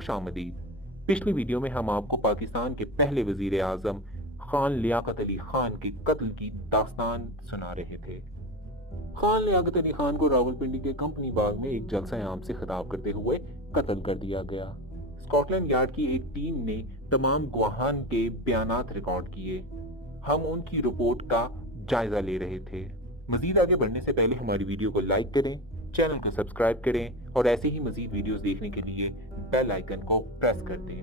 خوش آمدید۔ پچھلی ویڈیو میں ہم آپ کو پاکستان کے پہلے وزیر اعظم خان لیاقت علی خان کے قتل کی داستان سنا رہے تھے۔ خان لیاقت علی خان کو راولپنڈی کے کمپنی باغ میں ایک جلسہ عام سے خطاب کرتے ہوئے قتل کر دیا گیا۔ اسکاٹ یارڈ کی ایک ٹیم نے تمام گواہان کے بیانات ریکارڈ کیے۔ ہم ان کی رپورٹ کا جائزہ لے رہے تھے۔ مزید آگے بڑھنے سے پہلے ہماری ویڈیو کو لائک کریں، چینل کو سبسکرائب کریں اور ایسے ہی مزید ویڈیوز دیکھنے کے لیے بیل آئیکن کو پریس کر دیں۔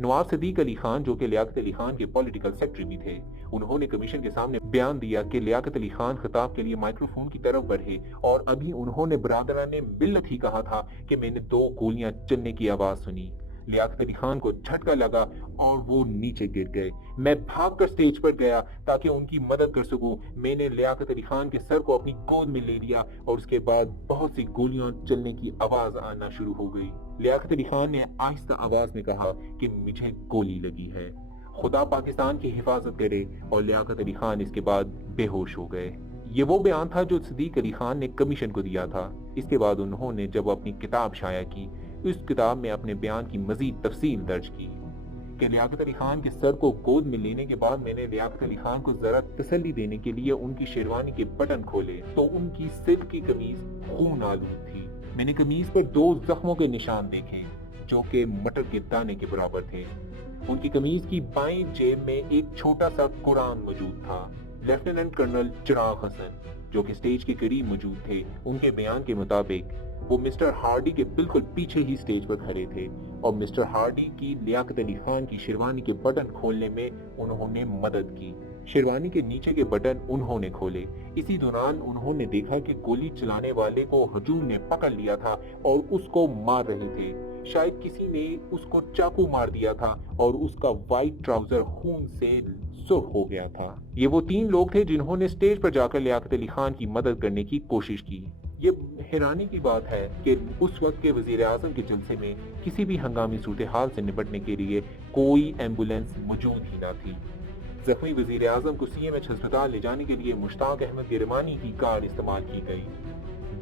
نواب صدیق علی خان جو کہ لیاقت علی خان کے پولیٹیکل سیکرٹری بھی تھے، انہوں نے کمیشن کے سامنے بیان دیا کہ لیاقت علی خان خطاب کے لیے مائکروفون کی طرف بڑھے اور ابھی انہوں نے برادران ملت ہی کہا تھا کہ میں نے 2 گولیاں چلنے کی آواز سنی۔ لیاقت علی خان کو جھٹکا لگا اور وہ نیچے گر گئے۔ میں بھاگ کر سٹیج پر گیا تاکہ ان کی مدد کر سکوں۔ میں نے لیاقت علی خان کے سر کو اپنی گود میں لے لیا اور اس کے بعد بہت سی گولیاں چلنے کی آواز آنا شروع ہو گئی۔ لیاقت علی خان نے آہستہ آواز میں کہا کہ مجھے گولی لگی ہے، خدا پاکستان کی حفاظت کرے، اور لیاقت علی خان اس کے بعد بے ہوش ہو گئے۔ یہ وہ بیان تھا جو صدیق علی خان نے کمیشن کو دیا تھا۔ اس کے بعد انہوں نے جب اپنی کتاب شائع کی، اس کتاب میں اپنے بیان کی مزید تفصیل درج کی کہ لیاقت علی خان کے سر کو گود میں لینے کے بعد میں نے لیاقت علی خان کو ذرا تسلی دینے کے لیے ان کی شیروانی کے بٹن کھولے تو ان کی سلک کی قمیض خون آلود تھی۔ میں نے قمیض پر 2 زخموں کے نشان دیکھے جو کہ مٹر کے دانے کے برابر تھے۔ ان کی قمیض کی بائیں جیب میں ایک چھوٹا سا قرآن موجود تھا۔ لیفٹیننٹ کرنل چراغ حسن جو کہ سٹیج کے قریب موجود تھے، ان کے بیان کے مطابق وہ مسٹر ہارڈی کے بالکل پیچھے ہی سٹیج پر کھڑے تھے اور مسٹر ہارڈی کی لیاقت علی خان کی شیروانی کے بٹن کھولنے میں انہوں نے مدد کی۔ شیروانی کے نیچے کے بٹن انہوں نے کھولے۔ اسی دوران انہوں نے دیکھا کہ گولی چلانے والے کو ہجوم نے پکڑ لیا تھا اور اس کو مار رہے تھے۔ شاید کسی نے اس کو چاقو مار دیا تھا اور اس کا وائٹ ٹراؤزر خون سے سرخ ہو گیا تھا۔ یہ وہ 3 لوگ تھے جنہوں نے سٹیج پر جا کر لیاقت علی خان کی مدد کرنے کی کوشش کی۔ یہ حیرانی کی بات ہے کہ اس وقت کے وزیر اعظم کے جلسے میں کسی بھی ہنگامی صورتحال سے نپٹنے کے لیے کوئی ایمبولینس موجود ہی نہ تھی۔ زخمی وزیر اعظم کو سی ایم ایچ ہسپتال لے جانے کے لیے مشتاق احمد گرمانی کی کار استعمال کی گئی۔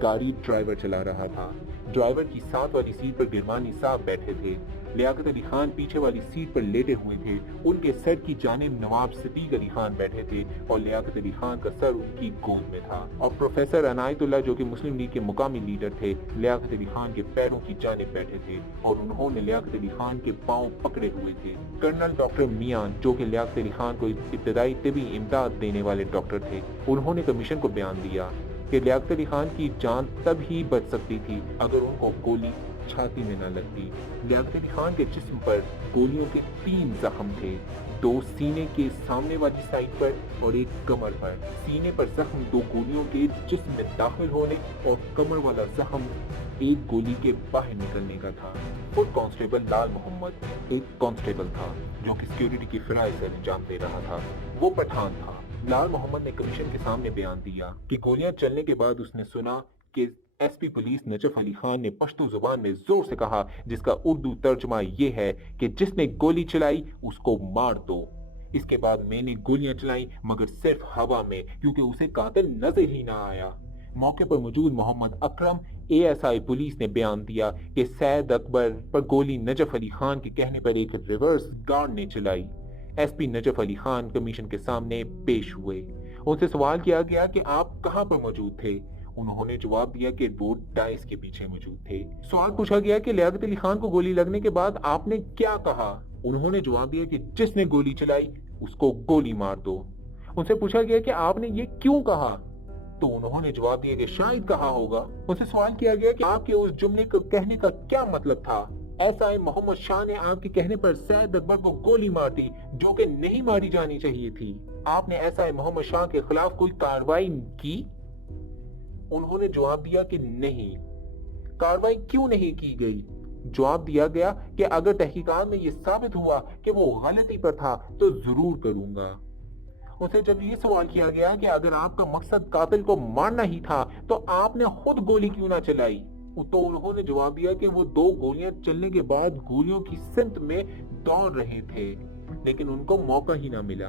گاڑی ڈرائیور چلا رہا تھا۔ ڈرائیور کی ساتھ والی سیٹ پر گرمانی صاحب بیٹھے تھے۔ لیاقت علی خان پیچھے والی سیٹ پر لیٹے ہوئے تھے۔ ان کے سر کی جانب نواب صدیق علی خان بیٹھے تھے اور لیاقت علی خان کا سر ان کی گود میں تھا، اور پروفیسر عنایت اللہ جو کہ مسلم لیگ کے مقامی لیڈر تھے، لیاقت علی خان کے پیروں کی جانب بیٹھے تھے اور انہوں نے لیاقت علی خان کے پاؤں پکڑے ہوئے تھے۔ کرنل ڈاکٹر میاں جو کہ لیاقت علی خان کو ابتدائی طبی امداد دینے والے ڈاکٹر تھے، انہوں نے کمیشن کو بیان دیا کہ لیاقت علی خان کی جان تب ہی بچ سکتی تھی اگر ان کو گولی چھاتی میں نہ لگتی۔ لیاقت علی خان کے جسم پر گولیوں کے 3 زخم تھے، 2 سینے کے سامنے والی سائڈ پر اور ایک کمر پر۔ سینے پر زخم 2 گولیوں کے جسم میں داخل ہونے اور کمر والا زخم 1 گولی کے باہر نکلنے کا تھا۔ فوڈ کانسٹیبل لال محمد ایک کانسٹیبل تھا جو کہ سیکیورٹی کی فرائض انجام دے رہا تھا۔ وہ پٹھان تھا۔ لال محمد نے کمیشن کے سامنے بیان دیا کہ گولیاں چلنے کے بعد اس نے سنا کہ S P police Najaf Ali Khan نے پشتو زبان میں زور سے کہا، جس کا اردو ترجمہ یہ ہے کہ جس نے گولی چلائی اس کو مار دو۔ اس کے بعد میں نے گولیاں چلائیں مگر صرف ہوا میں، کیونکہ اسے قاتل نظر ہی نہ آیا۔ موقع پر موجود محمد اکرم اے ایس آئی پولیس نے بیان دیا کہ سید اکبر پر گولی نجف علی خان کے کہنے پر ایک ریورس گارڈ نے چلائی۔ S P Najaf Ali Khan commission کے سامنے پیش ہوئے۔ ان سے سوال کیا گیا کہ آپ کہاں پر موجود تھے؟ انہوں نے جواب دیا کہ وہ ڈائس کے پیچھے موجود تھے۔ سوال پوچھا گیا کہ لیاقت علی خان کو گولی لگنے کے بعد آپ نے کیا کہا؟ انہوں نے جواب دیا کہ جس نے گولی چلائی اس کو گولی مار دو۔ ان سے پوچھا گیا کہ آپ نے یہ کیوں کہا؟ تو انہوں نے جواب دیا کہ شاید کہا ہوگا۔ ان سے سوال کیا گیا کہ آپ کے اس جملے کو کہنے کا کیا مطلب تھا؟ ایس آئی محمد شاہ نے آپ کے کہنے پر سید اکبر کو گولی مار دی جو کہ نہیں ماری جانی چاہیے تھی۔ آپ نے ایس آئی محمد شاہ کے خلاف کوئی کارروائی کی؟ انہوں نے جواب دیا کہ نہیں۔ کارروائی کیوں نہیں کی گئی؟ جواب دیا گیا کہ اگر تحقیقات میں یہ ثابت ہوا کہ وہ غلطی پر تھا تو ضرور کروں گا۔ ان سے جب یہ سوال کیا گیا کہ اگر آپ کا مقصد قاتل کو مارنا ہی تھا تو آپ نے خود گولی کیوں نہ چلائی؟ تو انہوں نے جواب دیا کہ وہ 2 گولیاں چلنے کے بعد گولیوں کی سمت میں دوڑ رہے تھے لیکن ان کو موقع ہی نہ ملا۔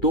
2